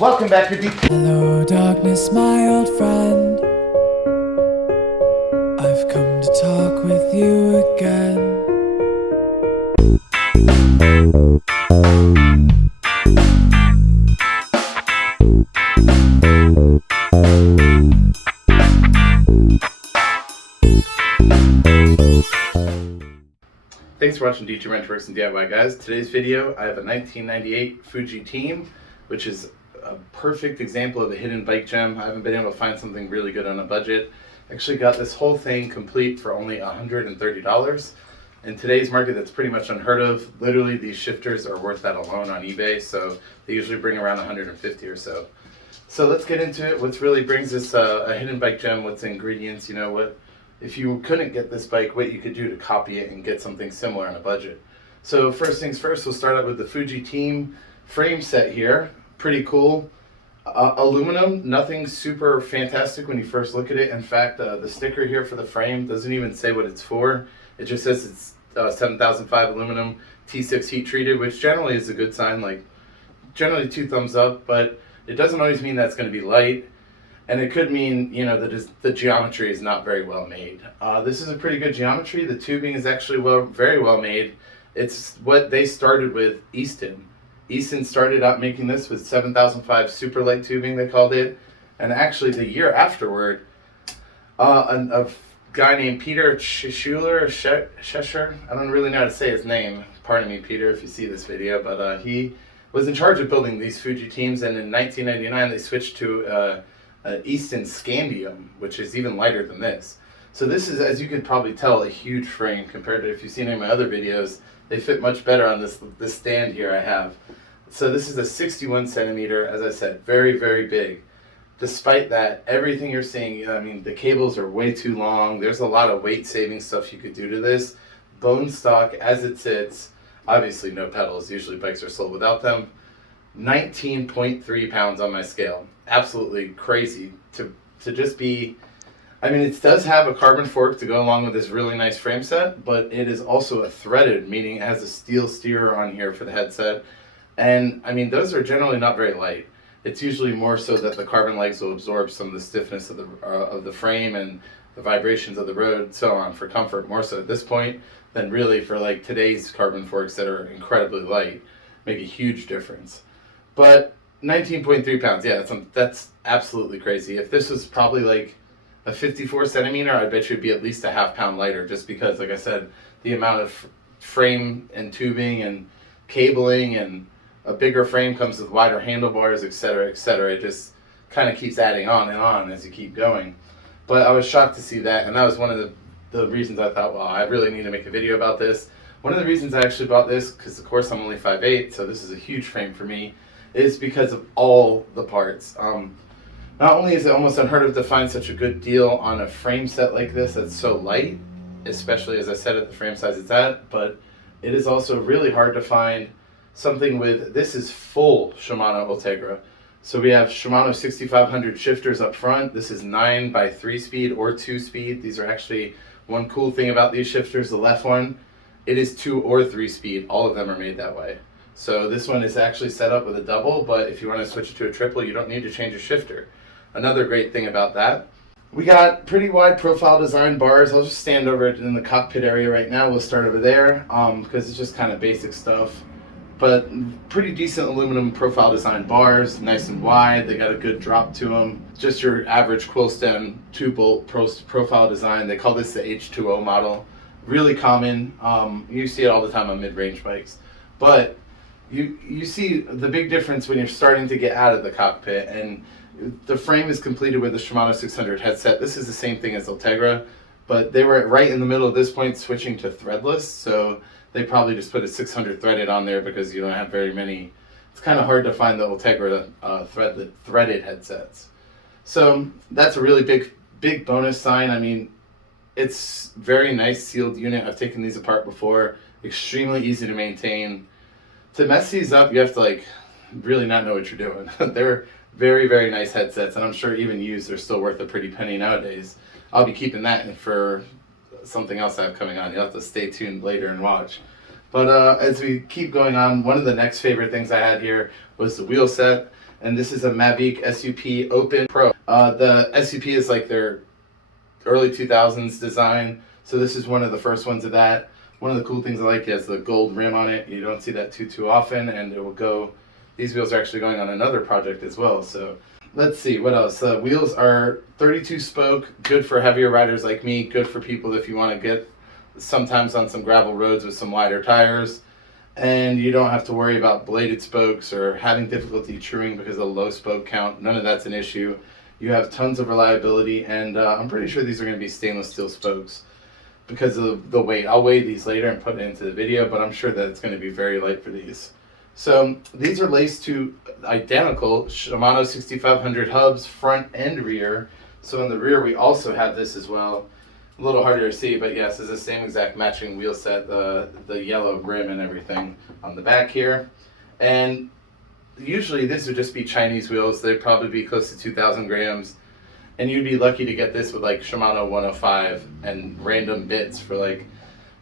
Welcome back to Deep. Hello darkness, my old friend. I've come to talk with you again. Thanks for watching D2 Wrenchworks and DIY guys. Today's video, I have a 1998 Fuji Team, which is a perfect example of a hidden bike gem. I haven't been able to find something really good on a budget. Actually got this whole thing complete for only $130. In today's market, that's pretty much unheard of. Literally, these shifters are worth that alone on eBay, so they usually bring around 150 or so. So let's get into it. What really brings this a hidden bike gem? What's the ingredients? You know what? If you couldn't get this bike, what you could do to copy it and get something similar on a budget. So first things first, we'll start out with the Fuji Team frame set here. Pretty cool. Aluminum, nothing super fantastic when you first look at it. In fact, the sticker here for the frame doesn't even say what it's for. It just says it's 7005 aluminum, T6 heat treated, which generally is a good sign, like generally 2 thumbs up, but it doesn't always mean that's going to be light. And it could mean, you know, that the geometry is not very well made. This is a pretty good geometry. The tubing is actually very well made. It's what they started with Easton. Easton started out making this with 7005 super light tubing, they called it. And actually the year afterward, a guy named Peter Cheshire, I don't really know how to say his name. Pardon me, Peter, if you see this video, but he was in charge of building these Fuji Teams, and in 1999 they switched to Easton Scandium, which is even lighter than this. So this is, as you can probably tell, a huge frame compared to if you've seen any of my other videos. They fit much better on this stand here I have. So this is a 61 centimeter, as I said, very, very big. Despite that, everything you're seeing, I mean, the cables are way too long. There's a lot of weight saving stuff you could do to this. Bone stock as it sits, obviously no pedals. Usually bikes are sold without them. 19.3 pounds on my scale. Absolutely crazy to just be. I mean, it does have a carbon fork to go along with this really nice frame set, but it is also a threaded, meaning it has a steel steerer on here for the headset. And I mean, those are generally not very light. It's usually more so that the carbon legs will absorb some of the stiffness of the frame and the vibrations of the road and so on for comfort, more so at this point than really for like today's carbon forks that are incredibly light, make a huge difference. But 19.3 pounds, yeah, that's absolutely crazy. If this was probably like a 54 centimeter, I bet you it'd be at least a half pound lighter, just because, like I said, the amount of frame and tubing and cabling and a bigger frame comes with wider handlebars, etc., etc. It just kind of keeps adding on and on as you keep going. But I was shocked to see that, and that was one of the reasons I thought, well, I really need to make a video about this. One of the reasons I actually bought this, because of course I'm only 5'8", so this is a huge frame for me, is because of all the parts. Not only is it almost unheard of to find such a good deal on a frame set like this that's so light, especially as I said at the frame size it's at, but it is also really hard to find something with, this is full Shimano Ultegra. So we have Shimano 6500 shifters up front. This is 9 by 3 speed or 2 speed. These are actually, one cool thing about these shifters, the left one, it is 2 or 3 speed. All of them are made that way. So this one is actually set up with a double, but if you want to switch it to a triple, you don't need to change a shifter. Another great thing about that, we got pretty wide profile design bars. I'll just stand over it in the cockpit area right now. We'll start over there because it's just kind of basic stuff. But pretty decent aluminum profile design bars, nice and wide. They got a good drop to them. Just your average quill stem 2-bolt profile design. They call this the H2O model. Really common. You see it all the time on mid-range bikes. But you see the big difference when you're starting to get out of the cockpit, and the frame is completed with a Shimano 600 headset. This is the same thing as Ultegra, but they were right in the middle of this point switching to threadless, so they probably just put a 600 threaded on there because you don't have very many. It's kind of hard to find the Ultegra threaded headsets. So that's a really big bonus sign. I mean, it's very nice sealed unit. I've taken these apart before. Extremely easy to maintain. To mess these up, you have to like really not know what you're doing. They're very, very nice headsets, and I'm sure even used, they're still worth a pretty penny nowadays. I'll be keeping that for something else I have coming on. You'll have to stay tuned later and watch. But as we keep going on, one of the next favorite things I had here was the wheel set. and this is a Mavic SUP Open Pro. The SUP is like their early 2000s design, so this is one of the first ones of that. One of the cool things I like is the gold rim on it. You don't see that too often, and it will go. These wheels are actually going on another project as well. So let's see what else. Wheels are 32 spoke, good for heavier riders like me. Good for people if you want to get sometimes on some gravel roads with some wider tires, and you don't have to worry about bladed spokes or having difficulty truing because of the low spoke count. None of that's an issue. You have tons of reliability, and I'm pretty sure these are going to be stainless steel spokes because of the weight. I'll weigh these later and put it into the video, but I'm sure that it's going to be very light for these. So these are laced to identical Shimano 6500 hubs, front and rear. So in the rear we also have this as well. A little harder to see, but yes, it's the same exact matching wheel set, the yellow rim and everything on the back here. And usually this would just be Chinese wheels. They'd probably be close to 2,000 grams. And you'd be lucky to get this with like Shimano 105 and random bits for like,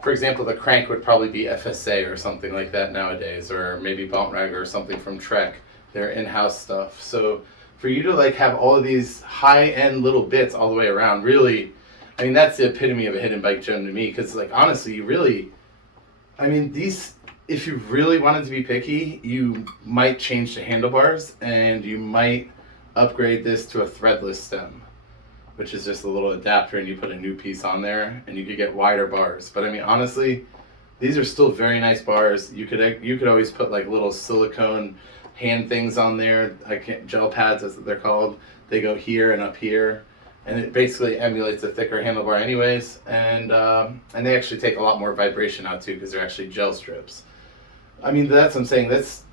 for example, the crank would probably be FSA or something like that nowadays, or maybe Bontrager or something from Trek, their in-house stuff. So for you to like have all of these high-end little bits all the way around, really, I mean, that's the epitome of a hidden bike gem to me, because like honestly, you really, I mean, these, if you really wanted to be picky, you might change the handlebars and you might upgrade this to a threadless stem, which is just a little adapter, and you put a new piece on there and you could get wider bars. But I mean, honestly, these are still very nice bars. You could always put like little silicone hand things on there. Gel pads, that's what they're called. They go here and up here, and it basically emulates a thicker handlebar anyways. And they actually take a lot more vibration out too, because they're actually gel strips. I mean, that's what I'm saying. That's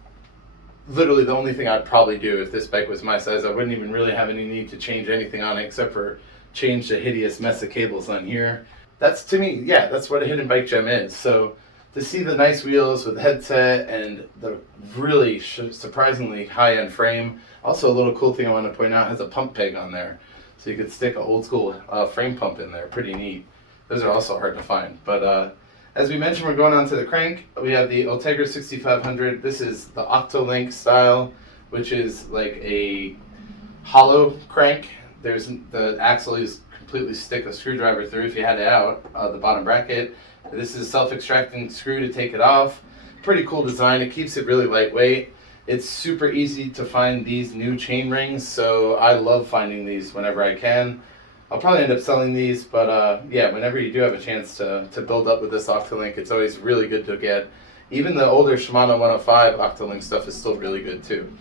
literally the only thing I'd probably do if this bike was my size. I wouldn't even really have any need to change anything on it except for change the hideous mess of cables on here. That's, to me, yeah, that's what a hidden bike gem is. So to see the nice wheels with the headset and the really surprisingly high-end frame. Also, a little cool thing I want to point out, has a pump peg on there, so you could stick an old school frame pump in there. Pretty neat. Those are also hard to find. But as we mentioned, we're going on to the crank. We have the Ultegra 6500. This is the Octolink style, which is like a hollow crank. There's the axle is completely stick a screwdriver through if you had it out, the bottom bracket. This is a self-extracting screw to take it off. Pretty cool design. It keeps it really lightweight. It's super easy to find these new chain rings, so I love finding these whenever I can. I'll probably end up selling these, but yeah, whenever you do have a chance to build up with this Octolink, it's always really good to get. Even the older Shimano 105 Octolink stuff is still really good too.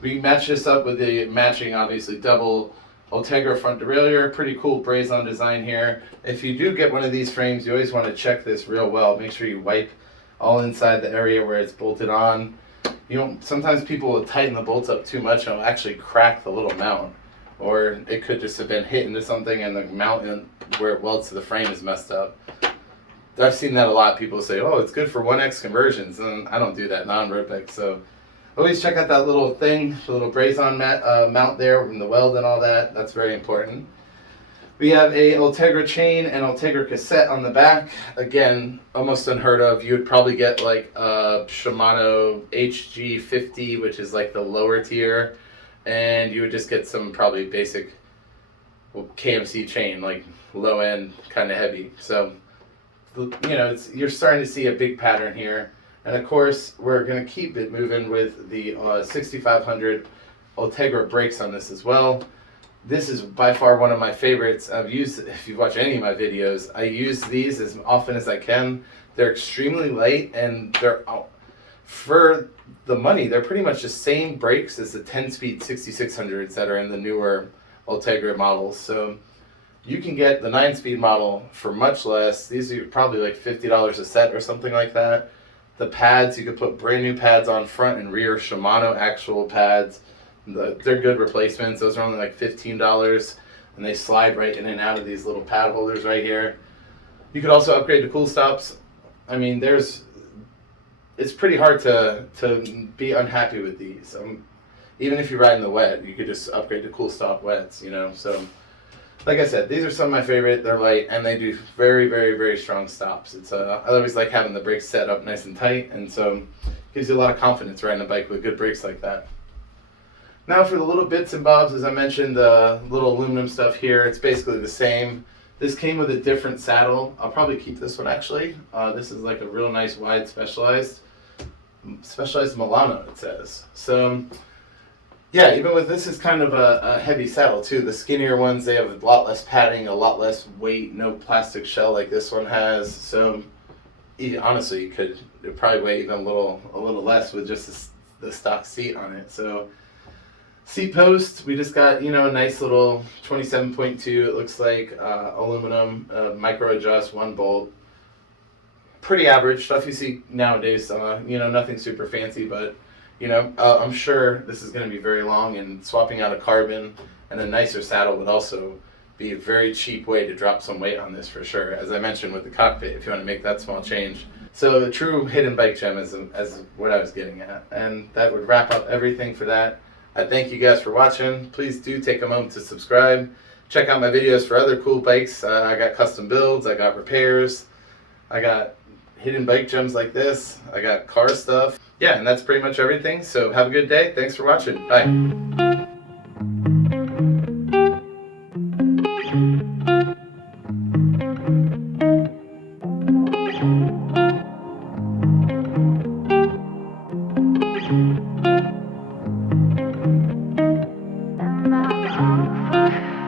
We match this up with the matching, obviously, double Ultegra front derailleur. Pretty cool braze-on design here. If you do get one of these frames, you always want to check this real well. Make sure you wipe all inside the area where it's bolted on. You know, sometimes people will tighten the bolts up too much and it'll actually crack the little mount. Or it could just have been hit into something and the mount where it welds to the frame is messed up. I've seen that a lot. People say, oh, it's good for 1X conversions, and I don't do that non-road bike. So always check out that little thing, the little braze-on mount there from the weld and all that. That's very important. We have a Ultegra chain and Ultegra cassette on the back. Again, almost unheard of. You would probably get like a Shimano HG50, which is like the lower tier. And you would just get some probably basic KMC chain, like low end, kind of heavy. So, you know, you're starting to see a big pattern here. And of course, we're going to keep it moving with the 6500 Ultegra brakes on this as well. This is by far one of my favorites. I've used, if you watch any of my videos, I use these as often as I can. They're extremely light, and they're, for the money, they're pretty much the same brakes as the 10-speed 6600s that are in the newer Ultegra models. So you can get the 9-speed model for much less. These are probably like $50 a set or something like that. The pads, you could put brand new pads on front and rear, Shimano actual pads. They're good replacements. Those are only like $15, and they slide right in and out of these little pad holders right here. You could also upgrade to cool stops. I mean, it's pretty hard to be unhappy with these. Even if you ride in the wet, you could just upgrade to cool stop wets, you know. So, like I said, these are some of my favorite. They're light, and they do very, very, very strong stops. I always like having the brakes set up nice and tight, and so it gives you a lot of confidence riding a bike with good brakes like that. Now for the little bits and bobs, as I mentioned, the little aluminum stuff here, it's basically the same. This came with a different saddle. I'll probably keep this one actually. This is like a real nice wide specialized Milano, it says. So yeah, even with this is kind of a heavy saddle too. The skinnier ones, they have a lot less padding, a lot less weight, no plastic shell like this one has. So honestly, you could probably weigh even a little less with just the stock seat on it. So seat post, we just got, you know, a nice little 27.2, it looks like, aluminum, micro adjust, 1 bolt. Pretty average stuff you see nowadays, you know, nothing super fancy, but, you know, I'm sure this is going to be very long, and swapping out a carbon and a nicer saddle would also be a very cheap way to drop some weight on this for sure, as I mentioned with the cockpit, if you want to make that small change. So a true hidden bike gem is what I was getting at, and that would wrap up everything for that. I thank you guys for watching. Please do take a moment to subscribe. Check out my videos for other cool bikes. I got custom builds, I got repairs, I got hidden bike gems like this, I got car stuff. Yeah, and that's pretty much everything. So have a good day. Thanks for watching. Bye.